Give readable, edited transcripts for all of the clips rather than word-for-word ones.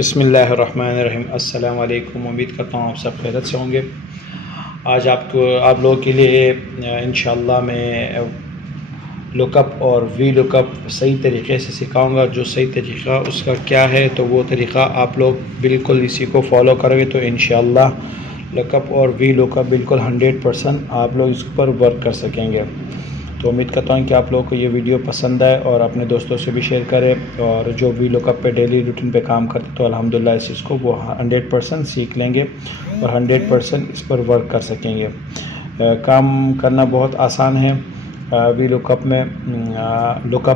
बिस्मिल्लाहिर्रहमानिर्रहीम। अस्सलाम वालेकुम। उम्मीद करता हूँ आप सब खैरियत से होंगे। आज आप लोगों के लिए इंशाअल्लाह मैं लुकअप और वी लुकअप सही तरीक़े से सिखाऊंगा। जो सही तरीक़ा उसका क्या है, तो वो तरीक़ा आप लोग बिल्कुल इसी को फॉलो करोगे तो इंशाअल्लाह लुकअप और वी लुकअप बिल्कुल 100% आप लोग इस पर वर्क कर सकेंगे। तो उम्मीद करता हूँ कि आप लोगों को ये वीडियो पसंद आए और अपने दोस्तों से भी शेयर करें। और जो वी लुकअप पे डेली रूटीन पे काम करते तो अल्हम्दुलिल्लाह इस चीज़ को वो 100% सीख लेंगे और 100% इस पर वर्क कर सकेंगे। काम करना बहुत आसान है वी लुकअप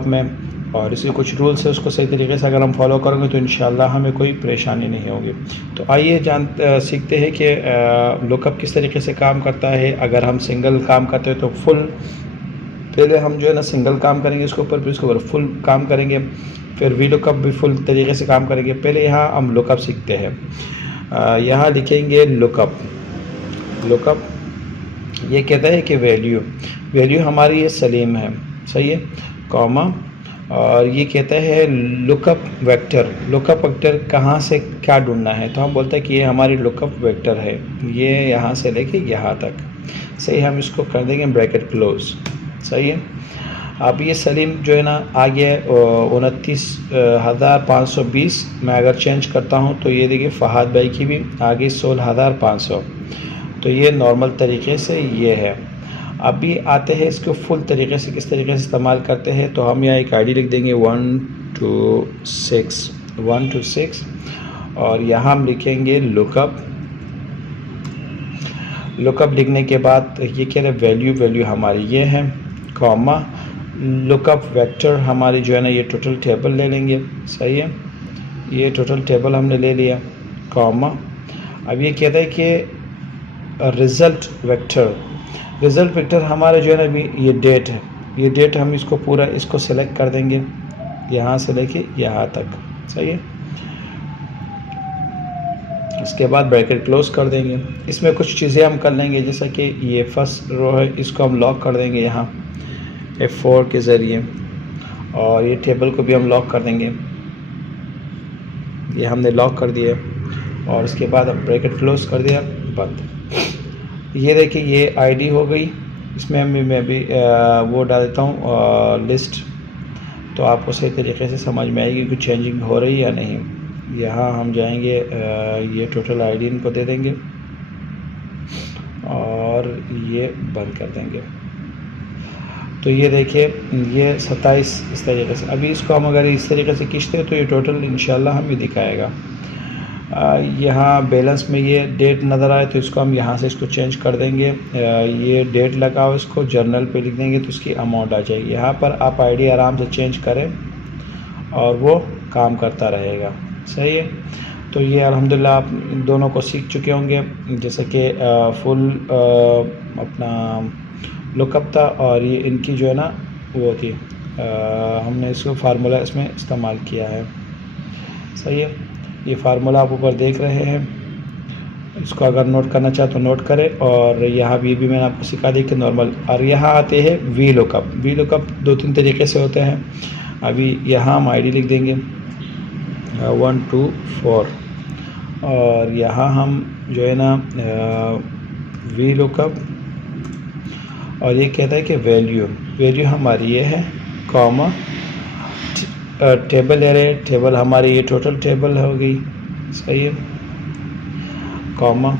में और इसके कुछ रूल्स है, उसको सही तरीके से अगर हम फॉलो करेंगे तो इंशाअल्लाह हमें कोई परेशानी नहीं होगी। तो आइए सीखते हैं कि लुकअप किस तरीके से काम करता है। अगर हम सिंगल काम करते हैं तो पहले हम जो है ना सिंगल काम करेंगे इसके ऊपर, फिर इसके ऊपर फुल काम करेंगे, फिर वी लुकअप भी फुल तरीके से काम करेंगे। पहले यहाँ हम लुकअप सीखते हैं। यहाँ लिखेंगे लुकअप। ये कहता है कि वैल्यू हमारी ये सलीम है, सही है, कॉमा, और ये कहता है लुकअप वेक्टर कहाँ से क्या ढूंढना है। तो हम बोलते हैं कि ये हमारी लुकअप वेक्टर है, ये यहाँ से लेके यहाँ तक, सही। हम इसको कर देंगे ब्रैकेट क्लोज, सही है। अब ये सलीम जो है ना आ गया है 29,520। मैं अगर चेंज करता हूँ तो ये देखिए फहाद भाई की भी आ गई 16,500। तो ये नॉर्मल तरीके से ये है। अभी आते हैं इसको फुल तरीके से किस तरीके से इस्तेमाल करते हैं। तो हम यहाँ एक आईडी लिख देंगे 1 to 6 और यहाँ हम लिखेंगे लुकअप लिखने के बाद ये कह रहे वैल्यू हमारी ये है, कॉमा, लुकअप वेक्टर हमारी जो है ना ये टोटल टेबल ले लेंगे, सही है। ये टोटल टेबल हमने ले लिया, कॉमा। अब ये कहता है कि रिज़ल्ट वेक्टर हमारे जो है ना अभी ये डेट है, ये डेट हम इसको पूरा इसको सेलेक्ट कर देंगे यहाँ से लेके यहाँ तक, सही है। इसके बाद ब्रैकेट क्लोज कर देंगे। इसमें कुछ चीज़ें हम कर लेंगे, जैसा कि ये फर्स्ट रो है इसको हम लॉक कर देंगे यहाँ F4 के ज़रिए, और ये टेबल को भी हम लॉक कर देंगे। ये हमने लॉक कर दिया और इसके बाद हम ब्रैकेट क्लोज कर दिया, बंद। ये देखिए ये आईडी हो गई। इसमें मैं भी वो डाल देता हूँ लिस्ट, तो आपको सही तरीके से समझ में आएगी कि चेंजिंग हो रही है या नहीं। यहाँ हम जाएंगे ये टोटल आईडी इनको दे देंगे और ये बंद कर देंगे। तो ये देखिए ये 27 इस तरीके से। अभी इसको हम अगर इस तरीके से खींचते हैं तो ये टोटल इंशाल्लाह हमें दिखाएगा। यहाँ बैलेंस में ये डेट नज़र आए तो इसको हम यहाँ से इसको चेंज कर देंगे। ये डेट लगाओ, इसको जर्नल पे लिख देंगे तो इसकी अमाउंट आ जाएगी। यहाँ पर आप आईडी आराम से चेंज करें और वो काम करता रहेगा, सही है। तो ये अल्हम्दुलिल्लाह आप दोनों को सीख चुके होंगे, जैसे कि फुल अपना लुकअप था और ये इनकी जो है ना वो थी हमने इसको फार्मूला इसमें इस्तेमाल किया है, सही है। ये फार्मूला आप ऊपर देख रहे हैं, इसको अगर नोट करना चाहे तो नोट करें। और यहाँ भी मैंने आपको सिखा दी कि नॉर्मल। और यहाँ आते हैं वी लुकअप 2-3 तरीके से होते हैं। अभी यहाँ हम आईडी लिख देंगे 1 2 4 और यहाँ हम जो है ना वी लुकअप, और ये कहता है कि वैल्यू हमारी ये है, कॉमा, टेबल एरे, टेबल हमारी ये टोटल टेबल हो गई, सही है, कॉमा,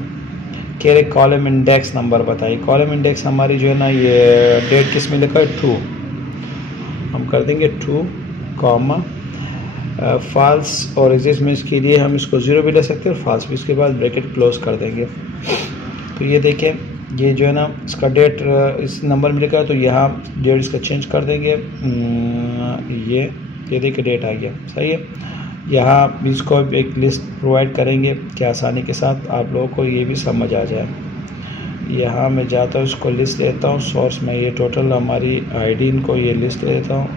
कह रहे कॉलम इंडेक्स नंबर बताइए। कॉलम इंडेक्स हमारी जो है ना ये डेट किस में लिखा है 2, हम कर देंगे 2, कॉमा, फॉल्स और एग्जिस्ट में इसके लिए हम इसको 0 भी ले सकते हैं और फॉल्स भी। इसके बाद ब्रैकेट क्लोज कर देंगे। तो ये देखें ये जो है ना इसका डेट इस नंबर में लिखा है तो यहाँ डेट इसका चेंज कर देंगे। ये देखिए डेट आ गया, सही है। यहाँ इसको एक लिस्ट प्रोवाइड करेंगे कि आसानी के साथ आप लोगों को ये भी समझ आ जाए। यहाँ मैं जाता हूँ इसको लिस्ट देता हूँ सोर्स में, ये टोटल हमारी आईडी इनको ये लिस्ट दे देता हूँ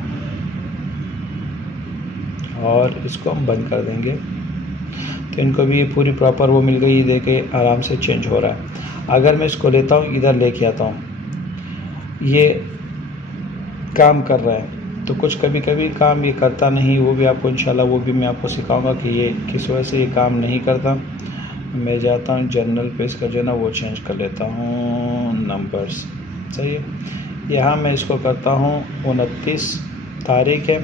और इसको हम बंद कर देंगे। तो इनको भी पूरी प्रॉपर वो मिल गई, देखे आराम से चेंज हो रहा है। अगर मैं इसको लेता हूँ इधर लेके आता हूँ, ये काम कर रहा है, तो कुछ कभी कभी काम ये करता नहीं, वो भी आपको इंशाल्लाह वो भी मैं आपको सिखाऊंगा कि ये किस वजह से ये काम नहीं करता। मैं जाता हूँ जर्नल पे, इसका जो है ना वो चेंज कर लेता हूँ नंबर्स। सही है, यहाँ मैं इसको करता हूँ 29 तारीख है,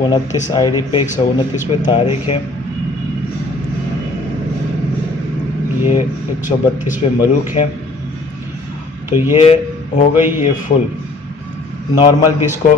29 आईडी पे 129 पे तारीख है, ये 132 पे मलूक है। तो ये हो गई ये फुल। नॉर्मल भी इसको